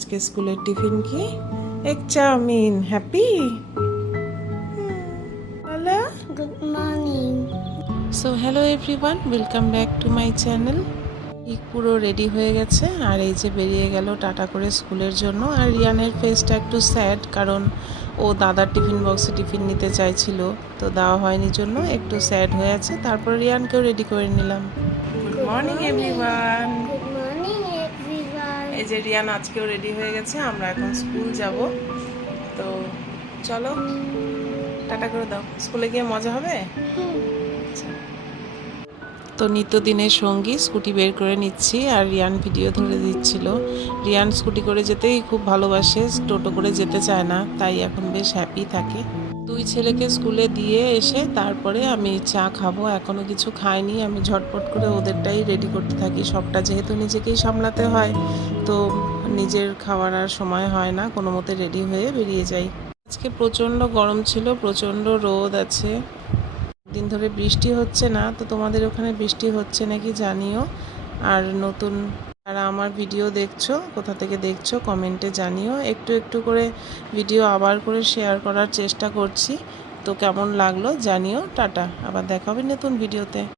আজকে স্কুলের টিফিন কি? এক chowmein. Happy? Hello, Good morning. So hello everyone, welcome back to my channel. পুরো রেডি হয়ে গেছে আর এই যে বেরিয়ে গেল টাটা করে স্কুলের জন্য। আর রিয়ানের ফেসটা একটু স্যাড, কারণ ও দাদার টিফিন বক্সে টিফিন নিতে চাইছিল, তো দেওয়া হয়নি জন্য একটু স্যাড হয়ে আছে। তারপর রিয়ানকেও রেডি করে নিলাম। Good morning everyone. Good morning, everyone. এই যে রিয়ান আজকেও রেডি হয়ে গেছে, আমরা এখন স্কুল যাব। তো চলো টাটা করে দাও, স্কুলে গিয়ে মজা হবে। আচ্ছা। তো নিত্যদিনের সঙ্গী স্কুটি বের করে নিচ্ছি আর রিয়ান ভিডিও ধরে দিচ্ছিল। রিয়ান স্কুটি করে যেতেই খুব ভালোবাসে, টোটো করে যেতে চায় না, তাই এখন বেশ হ্যাপি থাকে। দুই ছেলেকে স্কুলে দিয়ে এসে তারপরে আমি চা খাবো, এখনও কিছু খাইনি। আমি ঝটপট করে ওদেরটাই রেডি করতে থাকি, সবটা যেহেতু নিজেকেই সামলাতে হয়, তো নিজের খাওয়ার আর সময় হয় না, কোনো মতে রেডি হয়ে বেরিয়ে যাই। আজকে প্রচণ্ড গরম ছিল, প্রচণ্ড রোদ আছে, দিন ধরে বৃষ্টি হচ্ছে না। তো তোমাদের ওখানে বৃষ্টি হচ্ছে নাকি জানিও। আর নতুন যারা আমার ভিডিও দেখছো, কোথা থেকে দেখছো কমেন্টে জানিও। একটু একটু করে ভিডিও আবার করে শেয়ার করার চেষ্টা করছি, তো কেমন লাগলো জানিও। টাটা, আবার দেখা হবে নতুন ভিডিওতে।